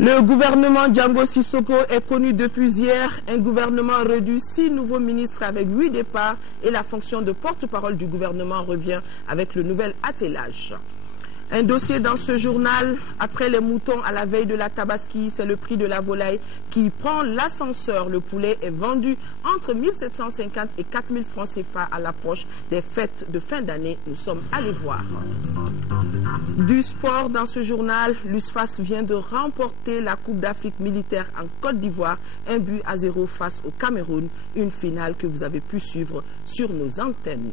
Le gouvernement Django Sissoko est connu depuis hier. Un gouvernement réduit 6 nouveaux ministres avec 8 départs et la fonction de porte-parole du gouvernement revient avec le nouvel attelage. Un dossier dans ce journal, après les moutons à la veille de la Tabaski, c'est le prix de la volaille qui prend l'ascenseur. Le poulet est vendu entre 1750 et 4000 francs CFA à l'approche des fêtes de fin d'année. Nous sommes allés voir. Du sport dans ce journal, l'USFAS vient de remporter la Coupe d'Afrique militaire en Côte d'Ivoire, 1-0 face au Cameroun, une finale que vous avez pu suivre sur nos antennes.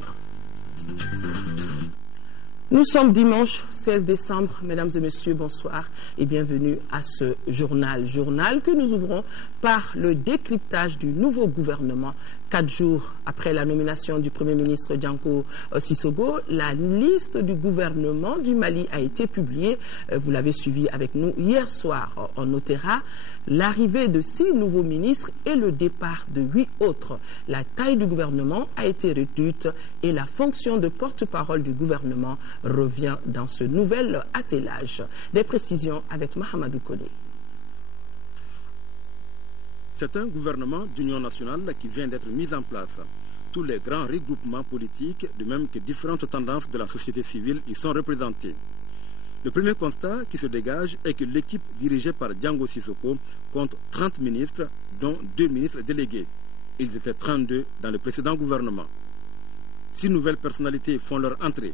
Nous sommes dimanche 16 décembre. Mesdames et messieurs, bonsoir et bienvenue à ce journal. Journal que nous ouvrons par le décryptage du nouveau gouvernement. 4 jours après la nomination du Premier ministre Django Sissoko, la liste du gouvernement du Mali a été publiée. Vous l'avez suivi avec nous hier soir. On notera l'arrivée de 6 nouveaux ministres et le départ de 8 autres. La taille du gouvernement a été réduite et la fonction de porte-parole du gouvernement revient dans ce nouvel attelage. Des précisions avec Mahamadou Kone. C'est un gouvernement d'union nationale qui vient d'être mis en place. Tous les grands regroupements politiques, de même que différentes tendances de la société civile, y sont représentés. Le premier constat qui se dégage est que l'équipe dirigée par Django Sissoko compte 30 ministres, dont 2 ministres délégués. Ils étaient 32 dans le précédent gouvernement. 6 nouvelles personnalités font leur entrée.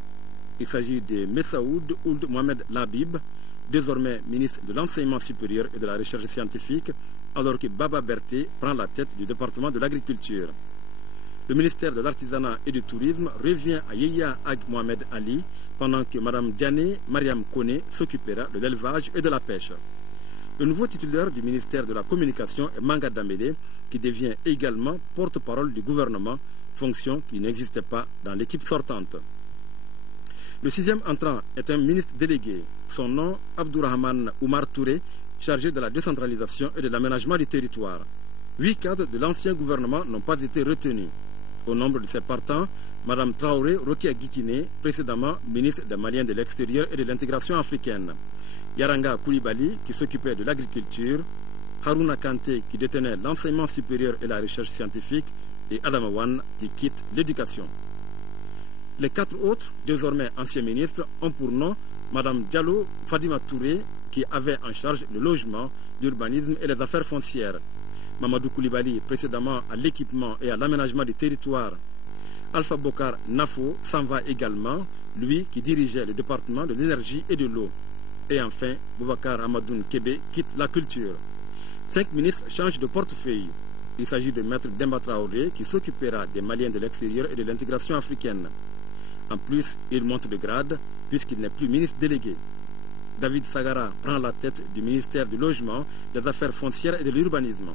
Il s'agit de Messaoud Ould Mohamed Labib, désormais ministre de l'Enseignement supérieur et de la Recherche scientifique, alors que Baba Berté prend la tête du département de l'Agriculture. Le ministère de l'Artisanat et du Tourisme revient à Yehia Ag Mohamed Ali, pendant que Mme Diané Mariam Kone s'occupera de l'élevage et de la pêche. Le nouveau titulaire du ministère de la Communication est Manga Dambélé, qui devient également porte-parole du gouvernement, fonction qui n'existait pas dans l'équipe sortante. Le 6e entrant est un ministre délégué. Son nom, Abdourahmane Oumar Touré, chargé de la décentralisation et de l'aménagement du territoire. 8 cadres de l'ancien gouvernement n'ont pas été retenus. Au nombre de ces partants, Mme Traoré Rokia Gikine, précédemment ministre des Maliens de l'extérieur et de l'intégration africaine. Yaranga Koulibaly, qui s'occupait de l'agriculture. Haruna Kanté, qui détenait l'enseignement supérieur et la recherche scientifique. Et Adamawan, qui quitte l'éducation. Les 4 autres, désormais anciens ministres, ont pour nom Mme Diallo Fadima Touré, qui avait en charge le logement, l'urbanisme et les affaires foncières. Mamadou Koulibaly, précédemment à l'équipement et à l'aménagement du territoire. Alpha Bokar Nafo s'en va également, lui qui dirigeait le département de l'énergie et de l'eau. Et enfin, Boubacar Amadoun Kébé quitte la culture. 5 ministres changent de portefeuille. Il s'agit de Maître Demba Traoré, qui s'occupera des Maliens de l'extérieur et de l'intégration africaine. En plus, il monte de grade puisqu'il n'est plus ministre délégué. David Sagara prend la tête du ministère du Logement, des Affaires foncières et de l'Urbanisme.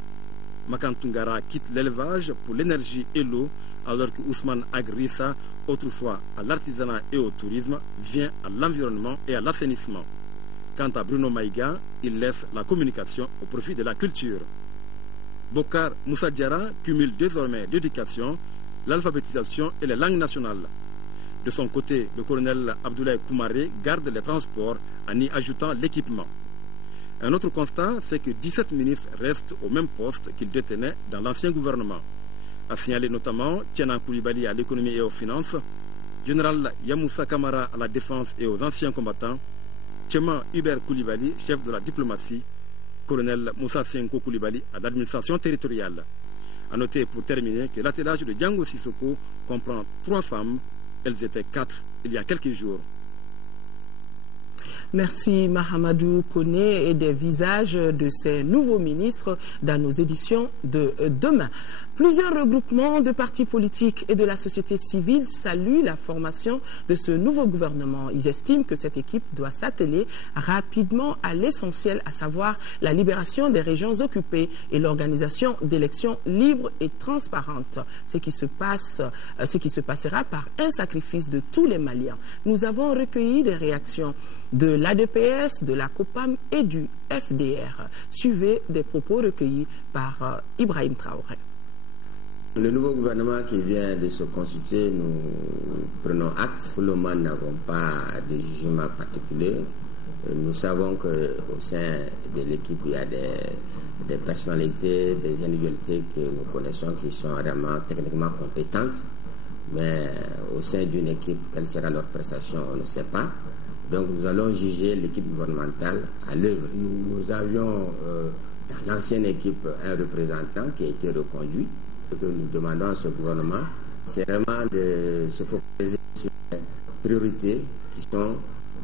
Makantungara quitte l'élevage pour l'énergie et l'eau, alors que Ousmane Agrissa, autrefois à l'artisanat et au tourisme, vient à l'environnement et à l'assainissement. Quant à Bruno Maïga, il laisse la communication au profit de la culture. Bokar Moussa Diarra cumule désormais l'éducation, l'alphabétisation et les langues nationales. De son côté, le colonel Abdoulaye Koumaré garde les transports en y ajoutant l'équipement. Un autre constat, c'est que 17 ministres restent au même poste qu'ils détenaient dans l'ancien gouvernement. A signaler notamment Tiana Koulibaly à l'économie et aux finances, général Yamoussa Kamara à la défense et aux anciens combattants, Tchema Hubert Koulibaly, chef de la diplomatie, colonel Moussa Senko Koulibaly à l'administration territoriale. A noter pour terminer que l'attelage de Django Sissoko comprend 3 femmes. Elles étaient 4 il y a quelques jours. Merci Mahamadou Kone et des visages de ces nouveaux ministres dans nos éditions de demain. Plusieurs regroupements de partis politiques et de la société civile saluent la formation de ce nouveau gouvernement. Ils estiment que cette équipe doit s'atteler rapidement à l'essentiel, à savoir la libération des régions occupées et l'organisation d'élections libres et transparentes. Ce qui se passera par un sacrifice de tous les Maliens. Nous avons recueilli des réactions de l'ADPS, de la COPAM et du FDR. Suivez des propos recueillis par Ibrahim Traoré. Le nouveau gouvernement qui vient de se constituer, nous prenons acte. Pour le moment, nous n'avons pas de jugement particulier. Nous savons qu'au sein de l'équipe, il y a des personnalités, des individualités que nous connaissons qui sont vraiment techniquement compétentes. Mais au sein d'une équipe, quelle sera leur prestation, on ne sait pas. Donc nous allons juger l'équipe gouvernementale à l'œuvre. Nous avions dans l'ancienne équipe un représentant qui a été reconduit. Ce que nous demandons à ce gouvernement, c'est vraiment de se focaliser sur les priorités qui sont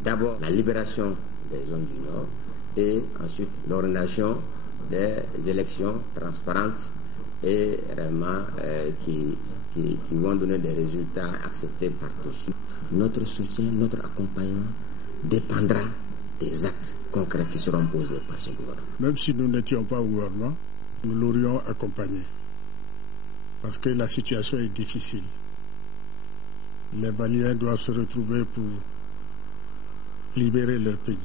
d'abord la libération des zones du Nord et ensuite l'organisation des élections transparentes et réellement qui vont donner des résultats acceptés par tous. Notre soutien, notre accompagnement dépendra des actes concrets qui seront posés par ce gouvernement. Même si nous n'étions pas au gouvernement, nous l'aurions accompagné. Parce que la situation est difficile. Les Maliens doivent se retrouver pour libérer leur pays.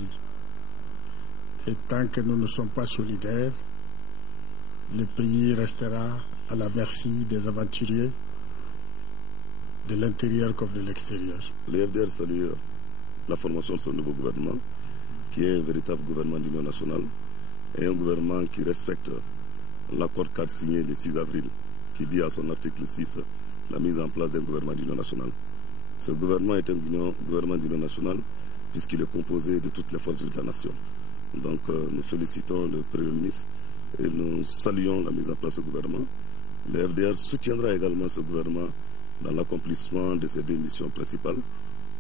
Et tant que nous ne sommes pas solidaires, le pays restera à la merci des aventuriers, de l'intérieur comme de l'extérieur. Le FDR salue la formation de ce nouveau gouvernement, qui est un véritable gouvernement d'union nationale, et un gouvernement qui respecte l'accord cadre signé le 6 avril, qui dit à son article 6 la mise en place d'un gouvernement d'union nationale. Ce gouvernement est un gouvernement d'union nationale puisqu'il est composé de toutes les forces de la nation. Donc nous félicitons le Premier ministre et nous saluons la mise en place de ce gouvernement. Le FDR soutiendra également ce gouvernement dans l'accomplissement de ses deux missions principales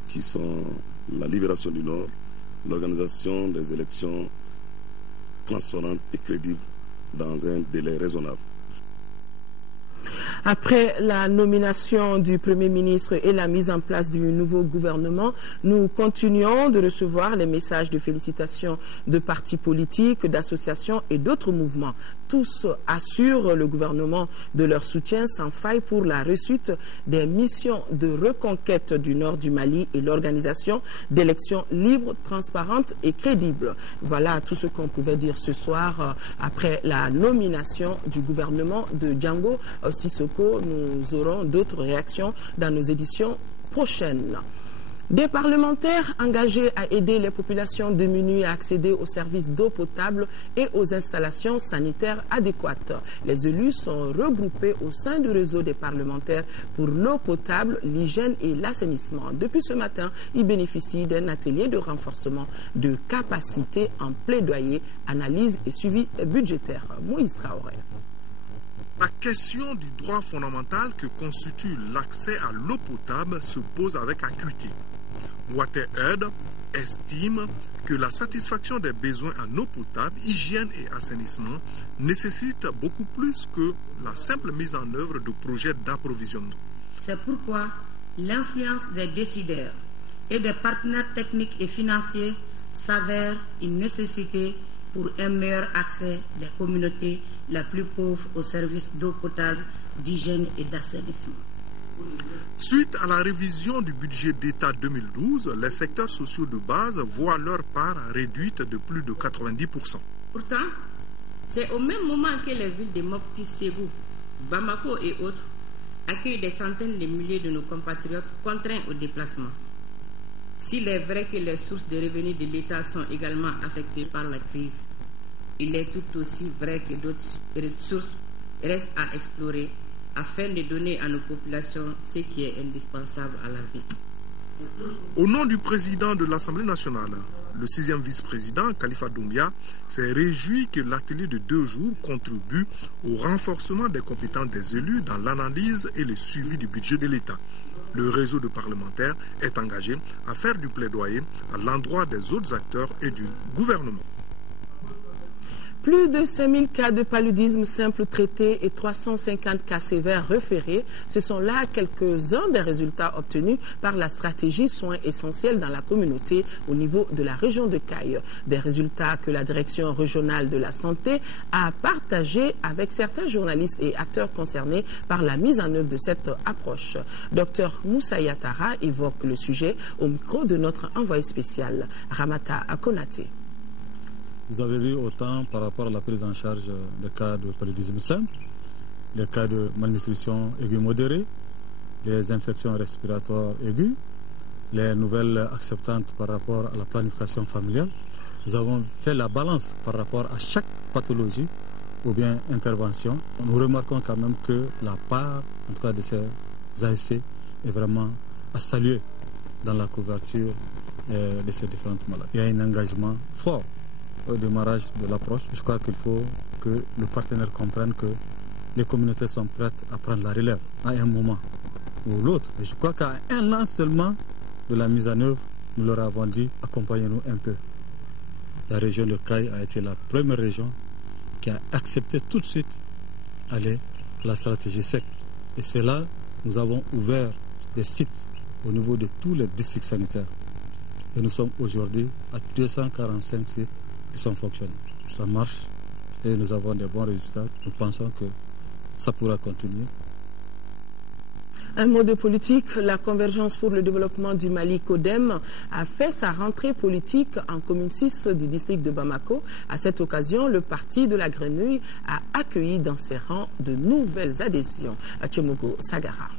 qui sont la libération du Nord, l'organisation des élections transparentes et crédibles dans un délai raisonnable. Après la nomination du Premier ministre et la mise en place du nouveau gouvernement, nous continuons de recevoir les messages de félicitations de partis politiques, d'associations et d'autres mouvements. Tous assurent le gouvernement de leur soutien sans faille pour la réussite des missions de reconquête du nord du Mali et l'organisation d'élections libres, transparentes et crédibles. Voilà tout ce qu'on pouvait dire ce soir après la nomination du gouvernement de Django Sissoko. Nous aurons d'autres réactions dans nos éditions prochaines. Des parlementaires engagés à aider les populations démunies à accéder aux services d'eau potable et aux installations sanitaires adéquates. Les élus sont regroupés au sein du réseau des parlementaires pour l'eau potable, l'hygiène et l'assainissement. Depuis ce matin, ils bénéficient d'un atelier de renforcement de capacité en plaidoyer, analyse et suivi budgétaire. Moïse Traoré. La question du droit fondamental que constitue l'accès à l'eau potable se pose avec acuité. WaterAid estime que la satisfaction des besoins en eau potable, hygiène et assainissement nécessite beaucoup plus que la simple mise en œuvre de projets d'approvisionnement. C'est pourquoi l'influence des décideurs et des partenaires techniques et financiers s'avère une nécessité pour un meilleur accès des communautés les plus pauvres aux services d'eau potable, d'hygiène et d'assainissement. Suite à la révision du budget d'État 2012, les secteurs sociaux de base voient leur part réduite de plus de 90%. Pourtant, c'est au même moment que les villes de Mopti, Ségou, Bamako et autres accueillent des centaines de milliers de nos compatriotes contraints au déplacement. S'il est vrai que les sources de revenus de l'État sont également affectées par la crise, il est tout aussi vrai que d'autres ressources restent à explorer afin de donner à nos populations ce qui est indispensable à la vie. Au nom du président de l'Assemblée nationale, le 6e vice-président, Khalifa Doumbia, s'est réjoui que l'atelier de 2 jours contribue au renforcement des compétences des élus dans l'analyse et le suivi du budget de l'État. Le réseau de parlementaires est engagé à faire du plaidoyer à l'endroit des autres acteurs et du gouvernement. Plus de 5000 cas de paludisme simple traités et 350 cas sévères référés. Ce sont là quelques-uns des résultats obtenus par la stratégie soins essentiels dans la communauté au niveau de la région de Caille. Des résultats que la direction régionale de la santé a partagés avec certains journalistes et acteurs concernés par la mise en œuvre de cette approche. Dr Moussa Yatara évoque le sujet au micro de notre envoyé spécial, Ramata Akonaté. Vous avez vu autant par rapport à la prise en charge des cas de paludisme simple, les cas de malnutrition aiguë modérée, les infections respiratoires aiguës, les nouvelles acceptantes par rapport à la planification familiale. Nous avons fait la balance par rapport à chaque pathologie ou bien intervention. Nous remarquons quand même que la part, en tout cas de ces ASC, est vraiment à saluer dans la couverture de ces différentes maladies. Il y a un engagement fort au démarrage de l'approche. Je crois qu'il faut que le partenaire comprenne que les communautés sont prêtes à prendre la relève à un moment ou l'autre. Je crois qu'à un an seulement de la mise en œuvre, nous leur avons dit accompagnez-nous un peu. La région de Caille a été la première région qui a accepté tout de suite aller à la stratégie SEC. Et c'est là que nous avons ouvert des sites au niveau de tous les districts sanitaires. Et nous sommes aujourd'hui à 245 sites qui sont fonctionnels. Ça marche et nous avons des bons résultats. Nous pensons que ça pourra continuer. Un mot de politique, la Convergence pour le développement du Mali, CODEM, a fait sa rentrée politique en commune 6 du district de Bamako. À cette occasion, le parti de la Grenouille a accueilli dans ses rangs de nouvelles adhésions. Tchemogo Sagara.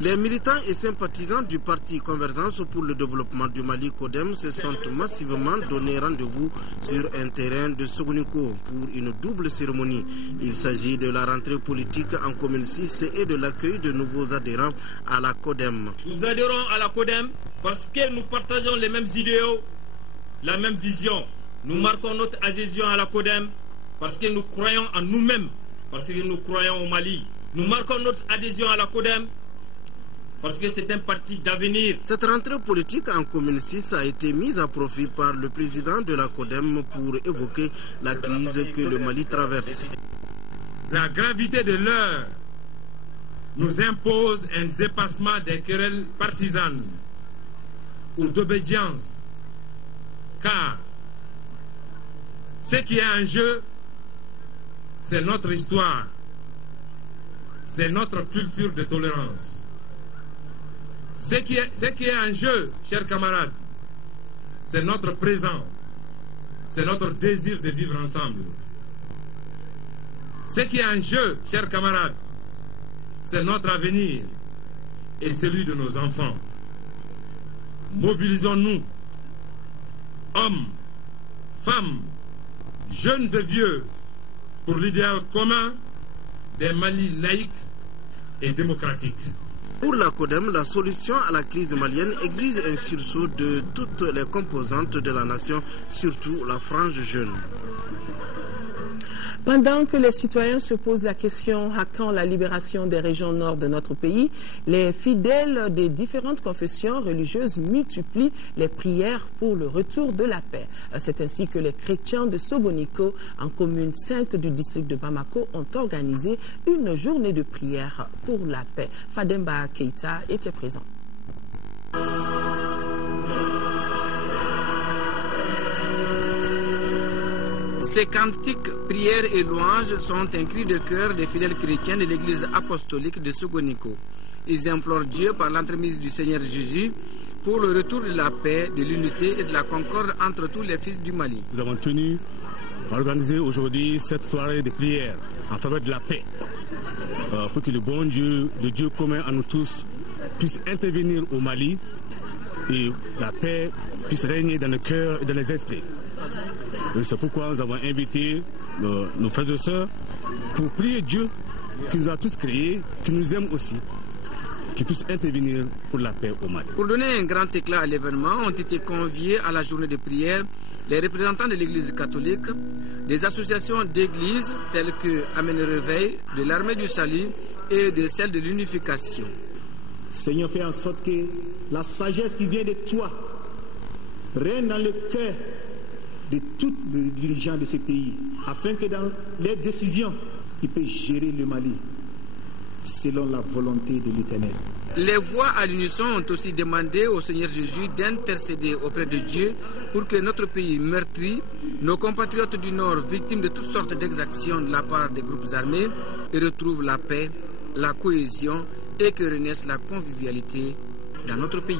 Les militants et sympathisants du parti Convergence pour le développement du Mali, CODEM, se sont massivement donné rendez-vous sur un terrain de Sogoniko pour une double cérémonie. Il s'agit de la rentrée politique en commune 6 et de l'accueil de nouveaux adhérents à la CODEM. Nous adhérons à la CODEM parce que nous partageons les mêmes idéaux, la même vision. Nous marquons notre adhésion à la CODEM parce que nous croyons en nous-mêmes, parce que nous croyons au Mali. Nous marquons notre adhésion à la CODEM parce que c'est un parti d'avenir. Cette rentrée politique en commune 6 a été mise à profit par le président de la CODEM pour évoquer la crise que le Mali traverse. La gravité de l'heure nous impose un dépassement des querelles partisanes ou d'obédience, car ce qui est en jeu, c'est notre histoire, c'est notre culture de tolérance. Ce qui est en jeu, chers camarades, c'est notre présent, c'est notre désir de vivre ensemble. Ce qui est en jeu, chers camarades, c'est notre avenir et celui de nos enfants. Mobilisons-nous, hommes, femmes, jeunes et vieux, pour l'idéal commun des Mali laïques et démocratiques. Pour la CODEM, la solution à la crise malienne exige un sursaut de toutes les composantes de la nation, surtout la frange jeune. Pendant que les citoyens se posent la question à quand la libération des régions nord de notre pays, les fidèles des différentes confessions religieuses multiplient les prières pour le retour de la paix. C'est ainsi que les chrétiens de Sogoniko, en commune 5 du district de Bamako, ont organisé une journée de prière pour la paix. Fademba Keita était présent. Ces cantiques, prières et louanges sont un cri de cœur des fidèles chrétiens de l'église apostolique de Sogoniko. Ils implorent Dieu par l'entremise du Seigneur Jésus pour le retour de la paix, de l'unité et de la concorde entre tous les fils du Mali. Nous avons tenu à organiser aujourd'hui cette soirée de prière en faveur de la paix, pour que le bon Dieu, le Dieu commun à nous tous, puisse intervenir au Mali et la paix puisse régner dans le cœur et dans les esprits. C'est pourquoi nous avons invité nos frères et sœurs pour prier Dieu qui nous a tous créés, qui nous aime aussi, qui puisse intervenir pour la paix au Mali. Pour donner un grand éclat à l'événement, ont été conviés à la journée de prière les représentants de l'Église catholique, des associations d'églises telles que Amen Réveil, de l'Armée du Salut et de celle de l'Unification. Seigneur, fais en sorte que la sagesse qui vient de toi règne dans le cœur de tous les dirigeants de ces pays, afin que dans les décisions, ils puissent gérer le Mali selon la volonté de l'Éternel. Les voix à l'unisson ont aussi demandé au Seigneur Jésus d'intercéder auprès de Dieu pour que notre pays meurtri, nos compatriotes du Nord victimes de toutes sortes d'exactions de la part des groupes armés, retrouvent la paix, la cohésion et que renaisse la convivialité dans notre pays.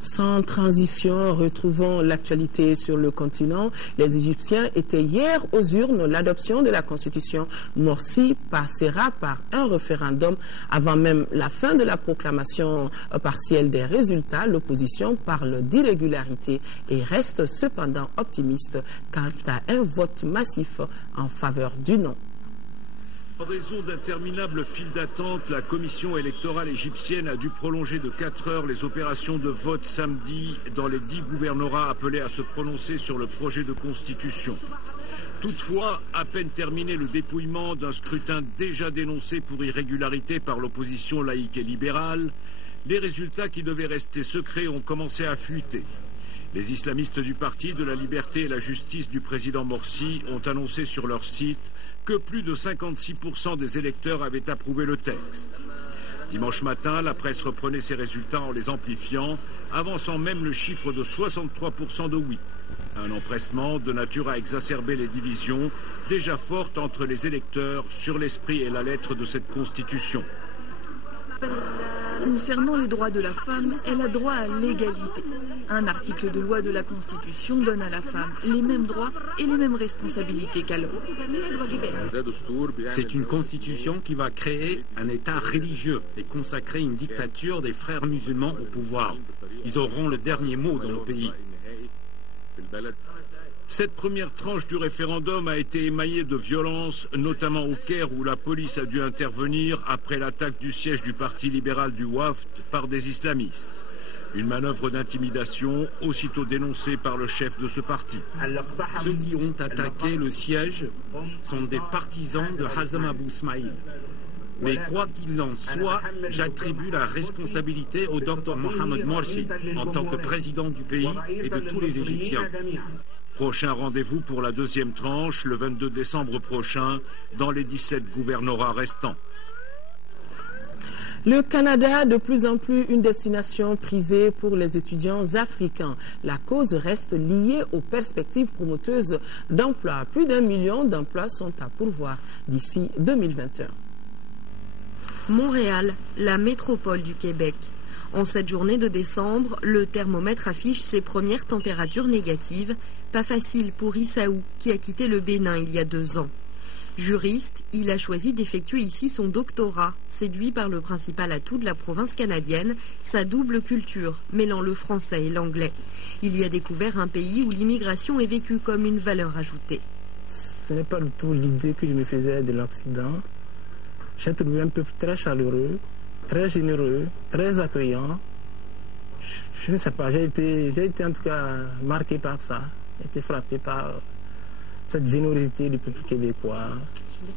Sans transition, retrouvons l'actualité sur le continent. Les Égyptiens étaient hier aux urnes. L'adoption de la constitution Morsi passera par un référendum avant même la fin de la proclamation partielle des résultats. L'opposition parle d'irrégularité et reste cependant optimiste quant à un vote massif en faveur du non. En raison d'interminables files d'attente, la commission électorale égyptienne a dû prolonger de 4 heures les opérations de vote samedi dans les 10 gouvernorats appelés à se prononcer sur le projet de constitution. Toutefois, à peine terminé le dépouillement d'un scrutin déjà dénoncé pour irrégularité par l'opposition laïque et libérale, les résultats qui devaient rester secrets ont commencé à fuiter. Les islamistes du Parti de la liberté et la justice du président Morsi ont annoncé sur leur site que plus de 56% des électeurs avaient approuvé le texte. Dimanche matin, la presse reprenait ces résultats en les amplifiant, avançant même le chiffre de 63% de oui. Un empressement de nature à exacerber les divisions déjà fortes entre les électeurs sur l'esprit et la lettre de cette constitution. Concernant les droits de la femme, elle a droit à l'égalité. Un article de loi de la Constitution donne à la femme les mêmes droits et les mêmes responsabilités qu'à l'homme. C'est une constitution qui va créer un État religieux et consacrer une dictature des frères musulmans au pouvoir. Ils auront le dernier mot dans le pays. Cette première tranche du référendum a été émaillée de violences, notamment au Caire où la police a dû intervenir après l'attaque du siège du Parti libéral du Wafd par des islamistes. Une manœuvre d'intimidation aussitôt dénoncée par le chef de ce parti. Ceux qui ont attaqué le siège sont des partisans de Hazem Abou Smaïl. Mais quoi qu'il en soit, j'attribue la responsabilité au Dr Mohamed Morsi en tant que président du pays et de tous les Égyptiens. Prochain rendez-vous pour la deuxième tranche, le 22 décembre prochain, dans les 17 gouvernorats restants. Le Canada, de plus en plus une destination prisée pour les étudiants africains. La cause reste liée aux perspectives promoteuses d'emplois. Plus d'1 million d'emplois sont à pourvoir d'ici 2021. Montréal, la métropole du Québec. En cette journée de décembre, le thermomètre affiche ses premières températures négatives. Pas facile pour Issaou, qui a quitté le Bénin il y a 2 ans. Juriste, il a choisi d'effectuer ici son doctorat, séduit par le principal atout de la province canadienne, sa double culture, mêlant le français et l'anglais. Il y a découvert un pays où l'immigration est vécue comme une valeur ajoutée. Ce n'est pas du tout l'idée que je me faisais de l'Occident. J'ai trouvé un peuple très chaleureux, très généreux, très accueillant. Je ne sais pas, j'ai été en tout cas marqué par ça. J'ai été frappé par cette générosité du peuple québécois.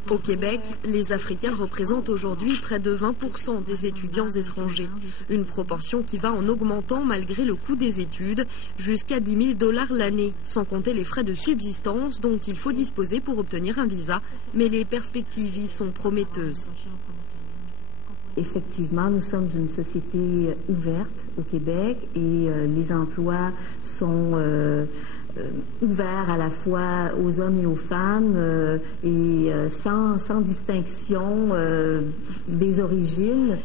Au Québec, les Africains représentent aujourd'hui près de 20% des étudiants étrangers. Une proportion qui va en augmentant malgré le coût des études, jusqu'à 10 000 $ l'année, sans compter les frais de subsistance dont il faut disposer pour obtenir un visa. Mais les perspectives y sont prometteuses. Effectivement, nous sommes une société ouverte au Québec et les emplois sont ouverts à la fois aux hommes et aux femmes et sans distinction des origines.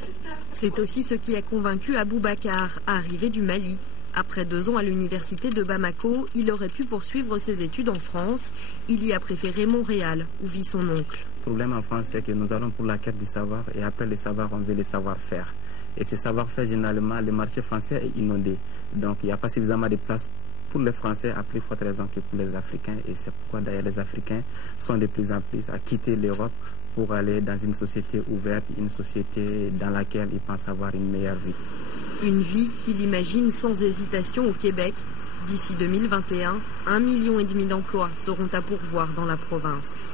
C'est aussi ce qui a convaincu Aboubacar, arrivé du Mali. Après 2 ans à l'université de Bamako, il aurait pu poursuivre ses études en France. Il y a préféré Montréal, où vit son oncle. Le problème en France, c'est que nous allons pour la quête du savoir et après le savoir, on veut le savoir-faire. Et ce savoir-faire, généralement, le marché français est inondé. Donc, il n'y a pas suffisamment de place pour les Français, à plus forte raison que pour les Africains. Et c'est pourquoi, d'ailleurs, les Africains sont de plus en plus à quitter l'Europe pour aller dans une société ouverte, une société dans laquelle ils pensent avoir une meilleure vie. Une vie qu'il imagine sans hésitation au Québec. D'ici 2021, 1,5 million d'emplois seront à pourvoir dans la province.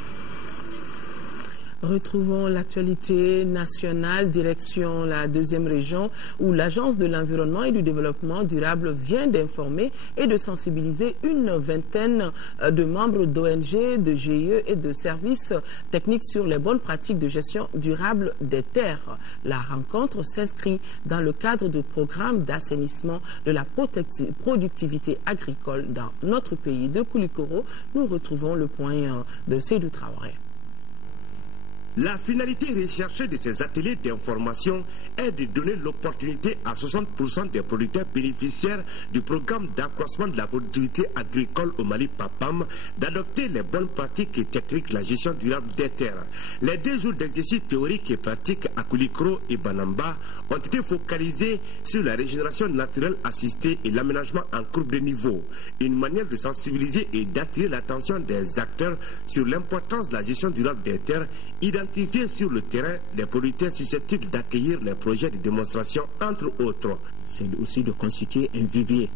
Retrouvons l'actualité nationale, direction la 2e région où l'Agence de l'environnement et du développement durable vient d'informer et de sensibiliser une vingtaine de membres d'ONG, de GIE et de services techniques sur les bonnes pratiques de gestion durable des terres. La rencontre s'inscrit dans le cadre du programme d'assainissement de la productivité agricole dans notre pays. De Koulikoro, nous retrouvons le point de Seydou Traoré. La finalité recherchée de ces ateliers d'information est de donner l'opportunité à 60% des producteurs bénéficiaires du programme d'accroissement de la productivité agricole au Mali PAPAM d'adopter les bonnes pratiques et techniques de la gestion durable des terres. Les 2 jours d'exercice théorique et pratique à Koulikoro et Banamba ont été focalisés sur la régénération naturelle assistée et l'aménagement en courbe de niveau, une manière de sensibiliser et d'attirer l'attention des acteurs sur l'importance de la gestion durable des terres, identifier sur le terrain les producteurs susceptibles d'accueillir les projets de démonstration, entre autres. C'est aussi de constituer un vivier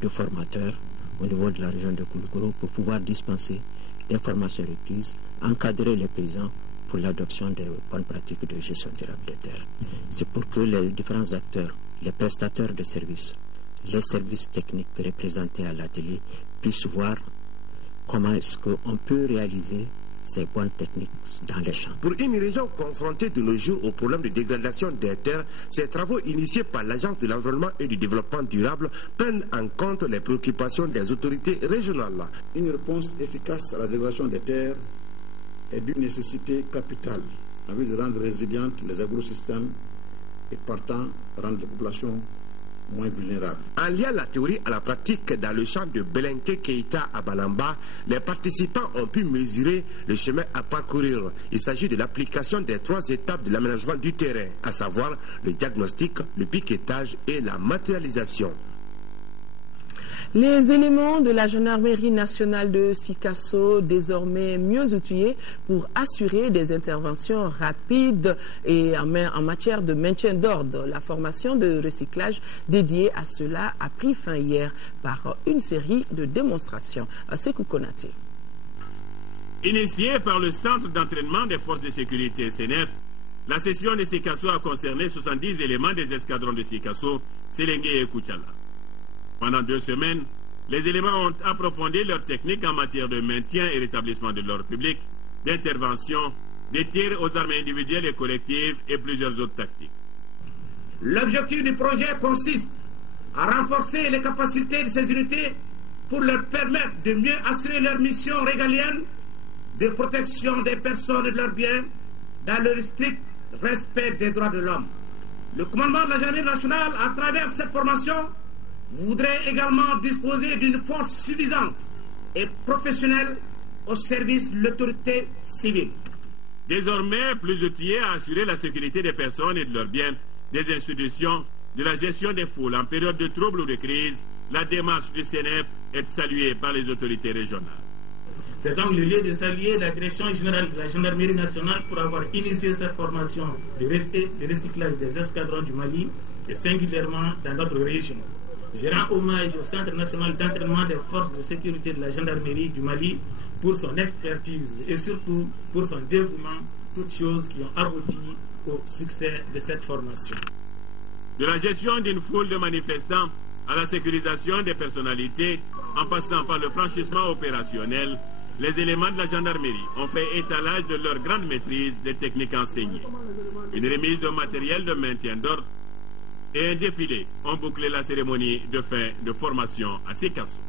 de formateurs au niveau de la région de Koulikoro pour pouvoir dispenser des formations requises, encadrer les paysans pour l'adoption des bonnes pratiques de gestion durable des terres. C'est pour que les différents acteurs, les prestataires de services, les services techniques représentés à l'atelier puissent voir comment est-ce qu'on peut réaliser ces bonnes techniques dans les champs. Pour une région confrontée de nos jours au problème de dégradation des terres, ces travaux initiés par l'Agence de l'environnement et du développement durable prennent en compte les préoccupations des autorités régionales. Une réponse efficace à la dégradation des terres est d'une nécessité capitale en vue de rendre résilientes les agrosystèmes et partant rendre les populations moins vulnérables. En liant la théorie à la pratique dans le champ de Belenke Keita à Banamba, les participants ont pu mesurer le chemin à parcourir. Il s'agit de l'application des 3 étapes de l'aménagement du terrain, à savoir le diagnostic, le piquetage et la matérialisation. Les éléments de la gendarmerie nationale de Sikasso, désormais mieux outillés pour assurer des interventions rapides et en matière de maintien d'ordre. La formation de recyclage dédiée à cela a pris fin hier par une série de démonstrations. Sekou Konaté. Initiée par le Centre d'entraînement des forces de sécurité SNF, la session de Sikasso a concerné 70 éléments des escadrons de Sikasso, Selengue et Kouchala. Pendant 2 semaines, les éléments ont approfondi leur technique en matière de maintien et rétablissement de l'ordre public, d'intervention, de tir aux armes individuelles et collectives et plusieurs autres tactiques. L'objectif du projet consiste à renforcer les capacités de ces unités pour leur permettre de mieux assurer leur mission régalienne de protection des personnes et de leurs biens dans le strict respect des droits de l'homme. Le commandement de la gendarmerie nationale, à travers cette formation, voudrait également disposer d'une force suffisante et professionnelle au service de l'autorité civile. Désormais, plus outillés à assurer la sécurité des personnes et de leurs biens, des institutions, de la gestion des foules en période de trouble ou de crise, la démarche du CNF est saluée par les autorités régionales. C'est donc le lieu de saluer la direction générale de la gendarmerie nationale pour avoir initié cette formation de recyclage des escadrons du Mali et singulièrement dans notre région. Je rends hommage au Centre national d'entraînement des forces de sécurité de la gendarmerie du Mali pour son expertise et surtout pour son dévouement, toutes choses qui ont abouti au succès de cette formation. De la gestion d'une foule de manifestants à la sécurisation des personnalités, en passant par le franchissement opérationnel, les éléments de la gendarmerie ont fait étalage de leur grande maîtrise des techniques enseignées. Une remise de matériel de maintien d'ordre et un défilé ont bouclé la cérémonie de fin de formation à Sikasso.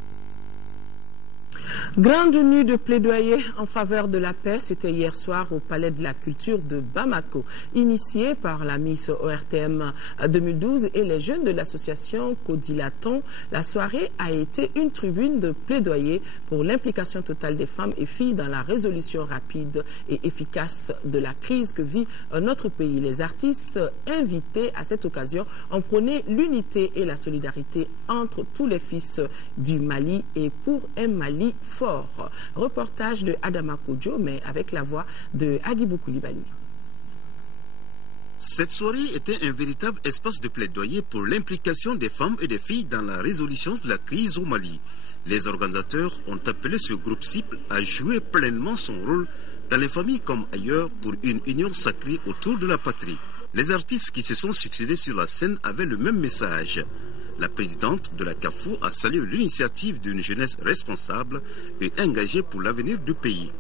Grande nuit de plaidoyer en faveur de la paix, c'était hier soir au Palais de la Culture de Bamako. Initiée par la Miss ORTM 2012 et les jeunes de l'association Codilaton, la soirée a été une tribune de plaidoyer pour l'implication totale des femmes et filles dans la résolution rapide et efficace de la crise que vit notre pays. Les artistes invités à cette occasion ont prôné l'unité et la solidarité entre tous les fils du Mali et pour un Mali fort. Reportage de Adama Kodjo, mais avec la voix de Agibou Koulibaly. Cette soirée était un véritable espace de plaidoyer pour l'implication des femmes et des filles dans la résolution de la crise au Mali. Les organisateurs ont appelé ce groupe cible à jouer pleinement son rôle dans les familles comme ailleurs pour une union sacrée autour de la patrie. Les artistes qui se sont succédés sur la scène avaient le même message. La présidente de la CAFO a salué l'initiative d'une jeunesse responsable et engagée pour l'avenir du pays.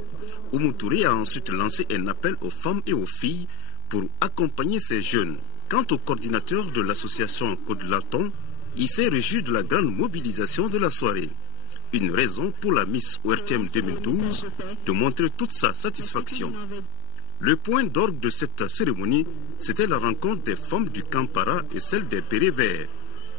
Oumou Touré a ensuite lancé un appel aux femmes et aux filles pour accompagner ces jeunes. Quant au coordinateur de l'association Codilaton, il s'est réjoui de la grande mobilisation de la soirée. Une raison pour la Miss ORTM 2012 de montrer toute sa satisfaction. Le point d'orgue de cette cérémonie, c'était la rencontre des femmes du Kampara et celle des Bérets Verts,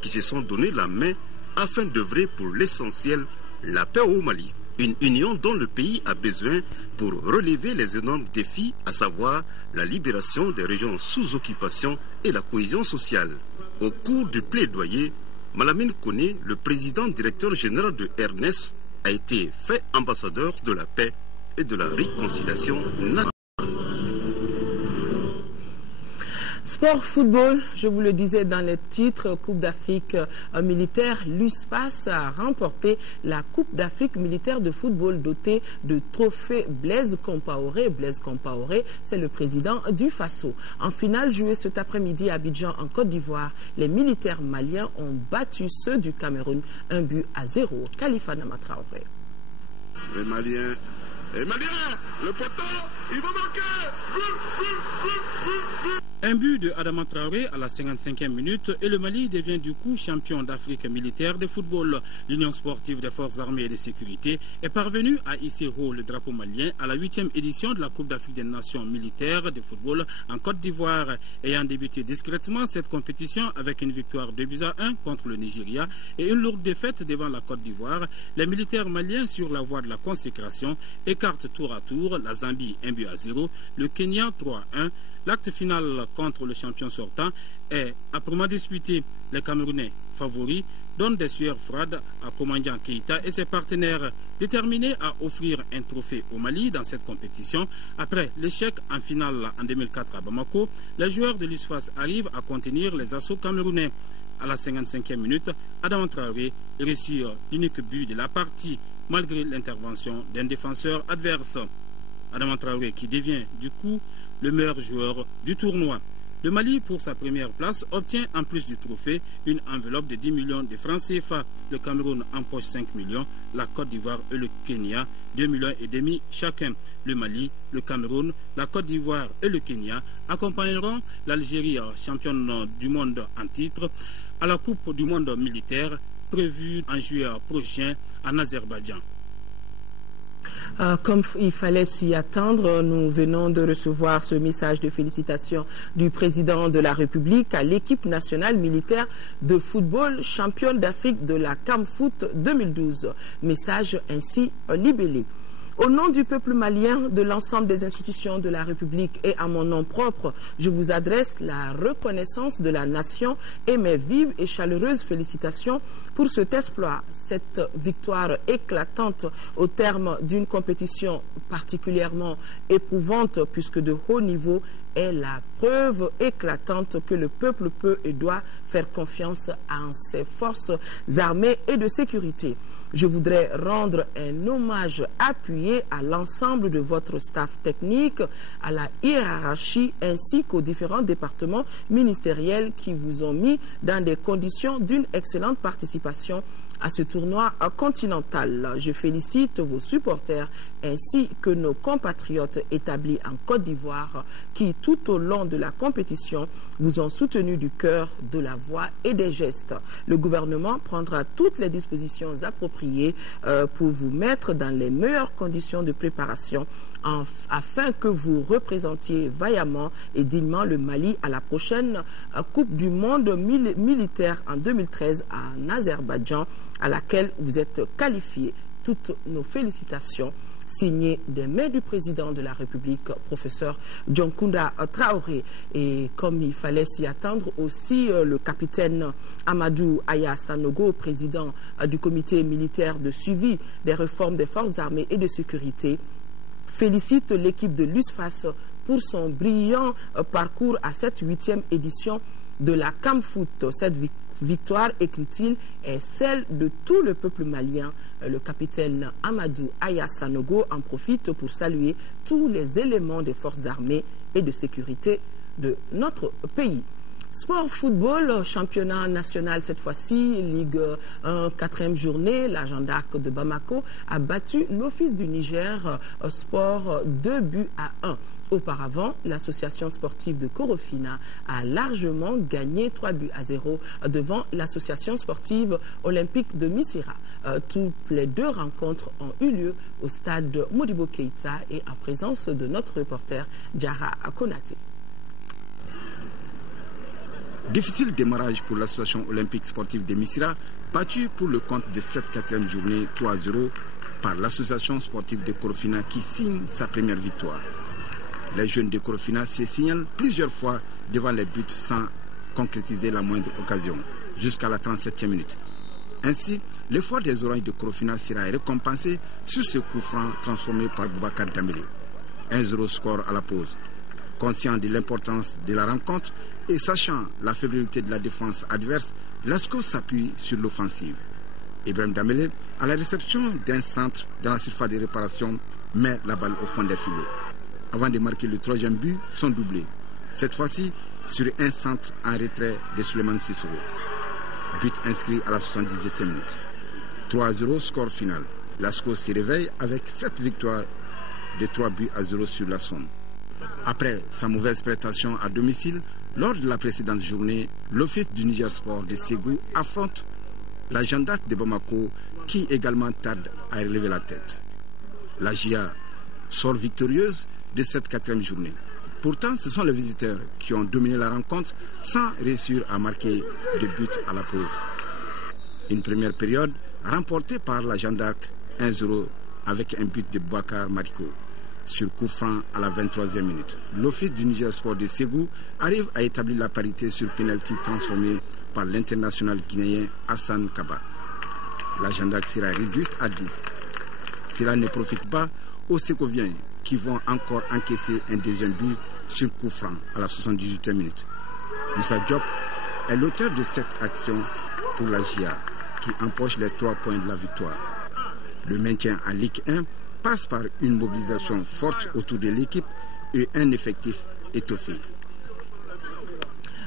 qui se sont donné la main afin d'œuvrer pour l'essentiel, la paix au Mali. Une union dont le pays a besoin pour relever les énormes défis, à savoir la libération des régions sous occupation et la cohésion sociale. Au cours du plaidoyer, Malamine Koné, le président directeur général de RNES, a été fait ambassadeur de la paix et de la réconciliation nationale. Sport football, je vous le disais dans les titres, Coupe d'Afrique militaire, l'USFAS a remporté la Coupe d'Afrique militaire de football dotée de trophée Blaise Compaoré. Blaise Compaoré, c'est le président du FASO. En finale jouée cet après-midi à Abidjan en Côte d'Ivoire, les militaires maliens ont battu ceux du Cameroun 1-0. Khalifa Nama Traoré. Les Maliens, le poteau, il va marquer. Un but de Adama Traoré à la 55e minute et le Mali devient du coup champion d'Afrique militaire de football. L'Union sportive des forces armées et de sécurité est parvenue à hisser haut le drapeau malien à la 8e édition de la Coupe d'Afrique des Nations militaires de football en Côte d'Ivoire. Ayant débuté discrètement cette compétition avec une victoire 2-1 contre le Nigeria et une lourde défaite devant la Côte d'Ivoire, les militaires maliens sur la voie de la consécration écartent tour à tour la Zambie 1-0, le Kenya 3-1. L'acte final contre le champion sortant est âprement disputé. Les Camerounais favoris donnent des sueurs froides à Komandian Keïta et ses partenaires, déterminés à offrir un trophée au Mali dans cette compétition. Après l'échec en finale en 2004 à Bamako, les joueurs de l'USFAS arrivent à contenir les assauts camerounais. À la 55e minute, Adama Traoré réussit l'unique but de la partie, malgré l'intervention d'un défenseur adverse. Adama Traoré qui devient du coup le meilleur joueur du tournoi. Le Mali, pour sa première place, obtient en plus du trophée une enveloppe de 10 millions de francs CFA. Le Cameroun empoche 5 millions, la Côte d'Ivoire et le Kenya 2,5 millions chacun. Le Mali, le Cameroun, la Côte d'Ivoire et le Kenya accompagneront l'Algérie, championne du monde en titre, à la Coupe du monde militaire prévue en juillet prochain en Azerbaïdjan. Comme il fallait s'y attendre, nous venons de recevoir ce message de félicitations du président de la République à l'équipe nationale militaire de football championne d'Afrique de la CAMFoot 2012. Message ainsi libellé. Au nom du peuple malien, de l'ensemble des institutions de la République et à mon nom propre, je vous adresse la reconnaissance de la nation et mes vives et chaleureuses félicitations pour cet exploit, cette victoire éclatante au terme d'une compétition particulièrement éprouvante puisque de haut niveau est la preuve éclatante que le peuple peut et doit faire confiance en ses forces armées et de sécurité. Je voudrais rendre un hommage appuyé à l'ensemble de votre staff technique, à la hiérarchie ainsi qu'aux différents départements ministériels qui vous ont mis dans des conditions d'une excellente participation à ce tournoi continental. Je félicite vos supporters ainsi que nos compatriotes établis en Côte d'Ivoire qui, tout au long de la compétition, vous ont soutenu du cœur, de la voix et des gestes. Le gouvernement prendra toutes les dispositions appropriées pour vous mettre dans les meilleures conditions de préparation afin que vous représentiez vaillamment et dignement le Mali à la prochaine Coupe du monde militaire en 2013 en Azerbaïdjan, à laquelle vous êtes qualifiés. Toutes nos félicitations, signé des mains du président de la République, professeur Dionkunda Traoré. Et comme il fallait s'y attendre aussi, le capitaine Amadou Aya Sanogo, président du comité militaire de suivi des réformes des forces armées et de sécurité, félicite l'équipe de l'USFAS pour son brillant parcours à cette 8e édition de la CAMFoot. Cette victoire, écrit-il, est celle de tout le peuple malien. Le capitaine Amadou Aya Sanogo en profite pour saluer tous les éléments des forces armées et de sécurité de notre pays. Sport football, championnat national cette fois-ci, Ligue 1, 4e journée, la Jeanne d'Arc de Bamako a battu l'Office du Niger Sport 2-1. Auparavant, l'association sportive de Korofina a largement gagné 3-0 devant l'association sportive olympique de Missira. Toutes les deux rencontres ont eu lieu au stade Modibo Keïta et en présence de notre reporter Djara Akonate. Difficile démarrage pour l'association olympique sportive de Missira, battue pour le compte de cette 4e journée 3-0 par l'association sportive de Korofina qui signe sa première victoire. Les jeunes de Korofina se signalent plusieurs fois devant les buts sans concrétiser la moindre occasion, jusqu'à la 37e minute. Ainsi, l'effort des Oranges de Korofina sera récompensé sur ce coup franc transformé par Boubacar Dambélé. 1-0 score à la pause. Conscient de l'importance de la rencontre et sachant la fébrilité de la défense adverse, l'ASCO s'appuie sur l'offensive. Ibrahim Dambélé, à la réception d'un centre dans la surface de réparation, met la balle au fond des filets. Avant de marquer le 3e but, son doublé. Cette fois-ci, sur un centre en retrait de Souleymane Sissoko. But inscrit à la 77e minute. 3-0 score final. L'ASCO se réveille avec 7 victoires de 3-0 sur la Somme. Après sa mauvaise prestation à domicile, lors de la précédente journée, l'Office du Niger Sport de Ségou affronte la Jeanne d'Arc de Bamako qui également tarde à relever la tête. La GIA sort victorieuse de cette 4e journée. Pourtant, ce sont les visiteurs qui ont dominé la rencontre sans réussir à marquer de but à la pause. Une première période remportée par la Jeanne d'Arc 1-0 avec un but de Boubacar Mariko. Sur coup franc à la 23e minute. L'Office du Niger Sport de Ségou arrive à établir la parité sur pénalty transformé par l'international guinéen Hassan Kaba. La Jeanne d'Arc sera réduite à 10. Cela ne profite pas aux Ségoviens qui vont encore encaisser un deuxième but sur coup franc à la 78e minute. Moussa Diop est l'auteur de cette action pour la GIA qui empoche les 3 points de la victoire. Le maintien en Ligue 1 passe par une mobilisation forte autour de l'équipe et un effectif étoffé.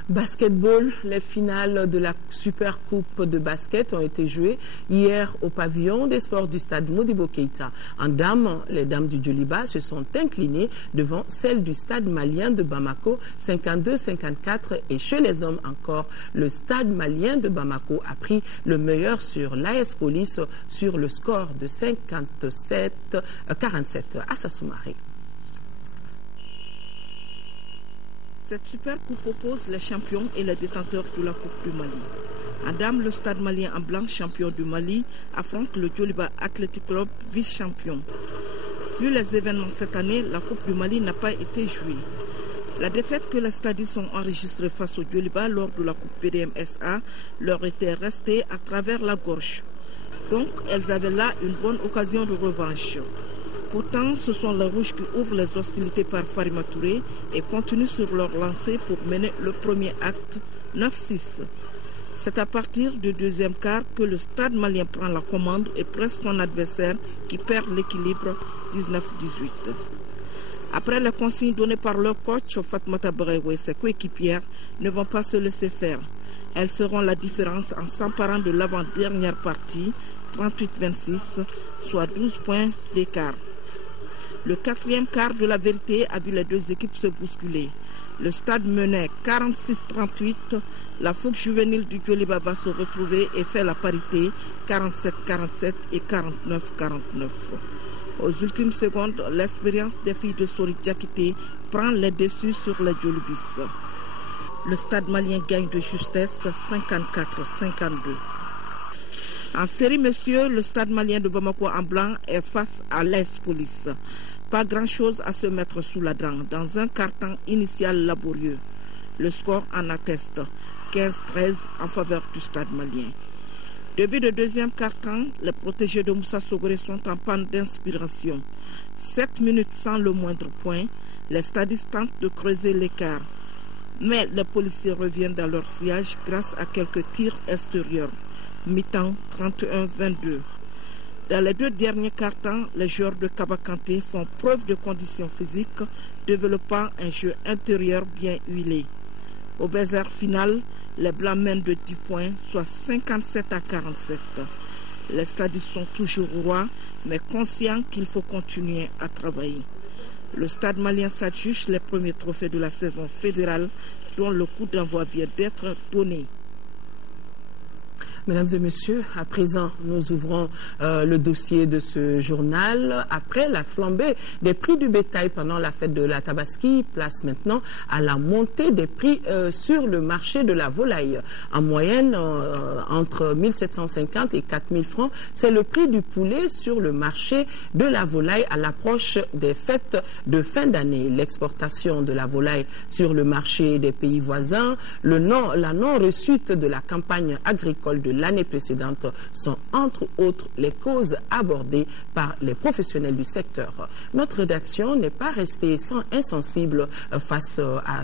Basketball, les finales de la Super Coupe de basket ont été jouées hier au pavillon des sports du stade Modibo Keïta. En dames, les dames du Djoliba se sont inclinées devant celles du stade malien de Bamako 52-54 et chez les hommes encore, le stade malien de Bamako a pris le meilleur sur l'AS Police sur le score de 57-47 à Sassoumaré. Cette super coupe oppose les champions et les détenteurs de la Coupe du Mali. En dames, le stade malien en blanc, champion du Mali, affronte le Djoliba Athletic Club, vice-champion. Vu les événements cette année, la Coupe du Mali n'a pas été jouée. La défaite que les stadistes ont enregistrée face au Djoliba lors de la Coupe PDMSA leur était restée à travers la gorge. Donc, elles avaient là une bonne occasion de revanche. Pourtant, ce sont les Rouges qui ouvrent les hostilités par Farima Touré et continuent sur leur lancée pour mener le premier acte 9-6. C'est à partir du deuxième quart que le stade malien prend la commande et presse son adversaire qui perd l'équilibre 19-18. Après les consignes données par leur coach, Fatmata Barewe et ses coéquipières ne vont pas se laisser faire. Elles feront la différence en s'emparant de l'avant-dernière partie, 38-26, soit 12 points d'écart. Le 4e quart de la vérité a vu les deux équipes se bousculer. Le stade menait 46-38. La fougue juvénile du Djoliba va se retrouver et fait la parité 47-47 et 49-49. Aux ultimes secondes, l'expérience des filles de Sori Diakité prend les dessus sur les Djolibis. Le stade malien gagne de justesse 54-52. En série, messieurs, le stade malien de Bamako en blanc est face à l'AS Police. Pas grand-chose à se mettre sous la dent dans un quart-temps initial laborieux. Le score en atteste, 15-13 en faveur du stade malien. Début de deuxième quart-temps, les protégés de Moussa Sogoré sont en panne d'inspiration. 7 minutes sans le moindre point, les stadistes tentent de creuser l'écart. Mais les policiers reviennent dans leur sillage grâce à quelques tirs extérieurs. Mi-temps 31-22. Dans les 2 derniers quarts-temps, les joueurs de Kabakanté font preuve de conditions physiques, développant un jeu intérieur bien huilé. Au buzzer final, les Blancs mènent de 10 points, soit 57-47. Les stadistes sont toujours rois, mais conscients qu'il faut continuer à travailler. Le stade malien s'adjuge les premiers trophées de la saison fédérale dont le coup d'envoi vient d'être donné. Mesdames et messieurs, à présent, nous ouvrons le dossier de ce journal. Après la flambée des prix du bétail pendant la fête de la Tabaski, place maintenant à la montée des prix sur le marché de la volaille. En moyenne, entre 1750 et 4000 francs, c'est le prix du poulet sur le marché de la volaille à l'approche des fêtes de fin d'année. L'exportation de la volaille sur le marché des pays voisins, la non-reçute de la campagne agricole de l'année précédente sont entre autres les causes abordées par les professionnels du secteur. Notre rédaction n'est pas restée insensible face à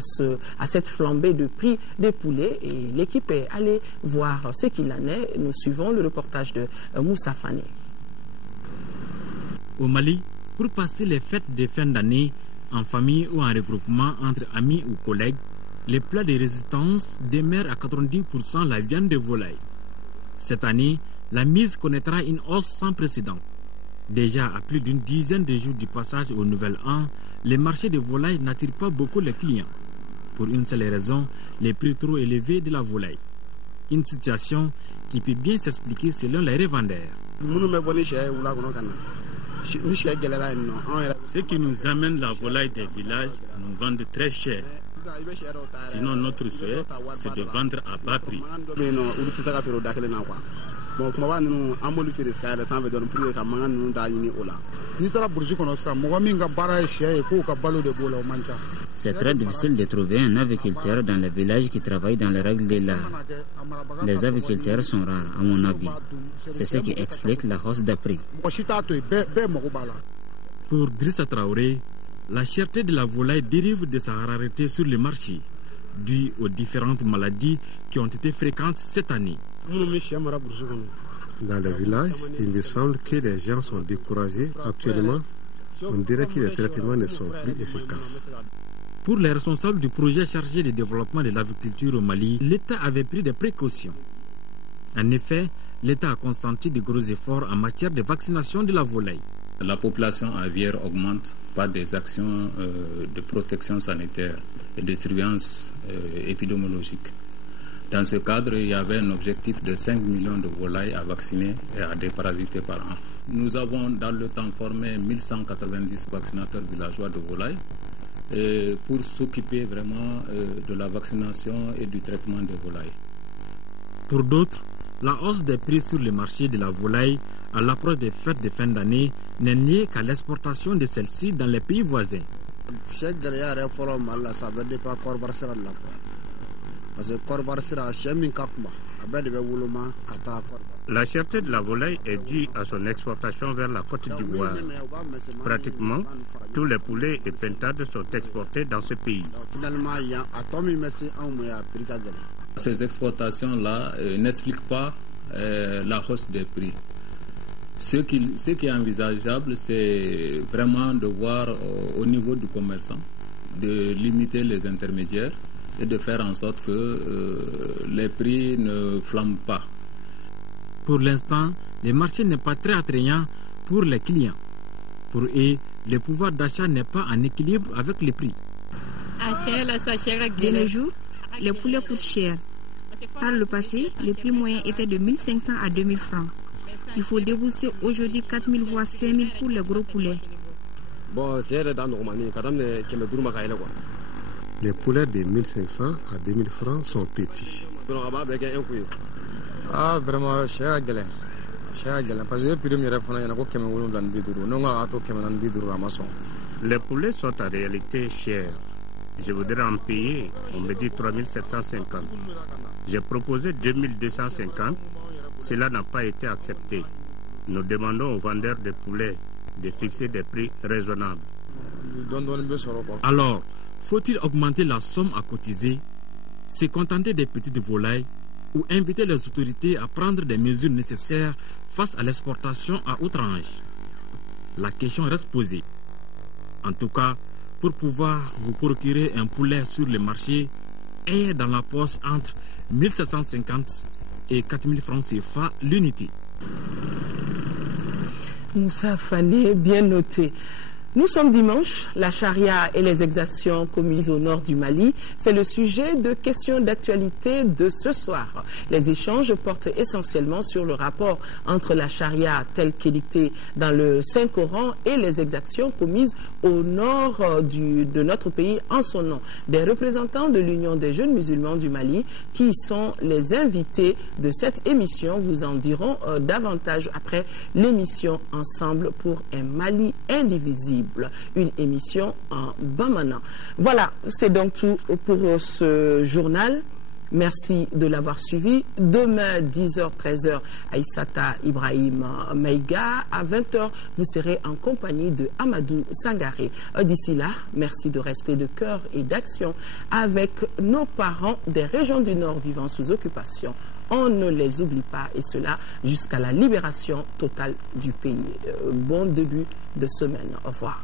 cette flambée de prix des poulets et l'équipe est allée voir ce qu'il en est. Nous suivons le reportage de Moussa Fane. Au Mali, pour passer les fêtes de fin d'année en famille ou en regroupement entre amis ou collègues, les plats de résistance demeurent à 90% la viande de volaille. Cette année, la mise connaîtra une hausse sans précédent. Déjà à plus d'une dizaine de jours du passage au nouvel an, les marchés de volaille n'attirent pas beaucoup les clients. Pour une seule raison, les prix trop élevés de la volaille. Une situation qui peut bien s'expliquer selon les revendeurs. Ceux qui nous amènent la volaille des villages nous vendent très cher. Sinon, notre souhait, c'est de vendre à bas prix. C'est très difficile de trouver un aviculteur dans les villages qui travaille dans les règles de l'art. Les aviculteurs sont rares, à mon avis. C'est ce qui explique la hausse des prix. Pour Drissa Traoré, la cherté de la volaille dérive de sa rareté sur le marché, due aux différentes maladies qui ont été fréquentes cette année. Dans les villages, il me semble que les gens sont découragés. Actuellement, on dirait que les traitements ne sont plus efficaces. Pour les responsables du projet chargé du développement de l'aviculture au Mali, l'État avait pris des précautions. En effet, l'État a consenti de gros efforts en matière de vaccination de la volaille. La population aviaire augmente par des actions de protection sanitaire et de surveillance épidémiologique. Dans ce cadre, il y avait un objectif de 5 millions de volailles à vacciner et à déparasiter par an. Nous avons dans le temps formé 1190 vaccinateurs villageois de volailles pour s'occuper vraiment de la vaccination et du traitement des volailles. Pour d'autres, la hausse des prix sur le marché de la volaille à l'approche des fêtes de fin d'année n'est liée qu'à l'exportation de celle-ci dans les pays voisins. La cherté de la volaille est due à son exportation vers la Côte d'Ivoire. Pratiquement, tous les poulets et pintades sont exportés dans ce pays. Ces exportations-là n'expliquent pas la hausse des prix. Ce qui est envisageable, c'est vraiment de voir au niveau du commerçant, de limiter les intermédiaires et de faire en sorte que les prix ne flambent pas. Pour l'instant, le marché n'est pas très attrayant pour les clients. Pour eux, le pouvoir d'achat n'est pas en équilibre avec les prix. De nos jours, les poulets coûtent cher. Par le passé, le prix moyen était de 1500 à 2000 francs. Il faut débourser aujourd'hui 4000 voire 5000 pour les gros poulets. Les poulets de 1500 à 2000 francs sont petits. Ah, vraiment, cher. Parce que les poulets sont en réalité chers. Je voudrais en payer, on me dit 3750. J'ai proposé 2250. Cela n'a pas été accepté. Nous demandons aux vendeurs de poulets de fixer des prix raisonnables. Alors, faut-il augmenter la somme à cotiser, se contenter des petites volailles ou inviter les autorités à prendre des mesures nécessaires face à l'exportation à outrance? La question reste posée. En tout cas, pour pouvoir vous procurer un poulet sur le marché, ayez dans la poche entre 1750 et 4000 francs CFA l'unité. Moussa Fane, bien noté. Nous sommes dimanche, la charia et les exactions commises au nord du Mali, c'est le sujet de questions d'actualité de ce soir. Les échanges portent essentiellement sur le rapport entre la charia telle qu'édictée dans le Saint-Coran et les exactions commises au nord de notre pays en son nom. Des représentants de l'Union des jeunes musulmans du Mali qui sont les invités de cette émission vous en diront davantage après l'émission Ensemble pour un Mali indivisible. Une émission en bamana. Voilà, c'est donc tout pour ce journal. Merci de l'avoir suivi. Demain, 10h, 13h, Aïssata Ibrahim Maïga. À 20h, vous serez en compagnie de Amadou Sangaré. D'ici là, merci de rester de cœur et d'action avec nos parents des régions du Nord vivant sous occupation. On ne les oublie pas, et cela jusqu'à la libération totale du pays. Bon début de semaine. Au revoir.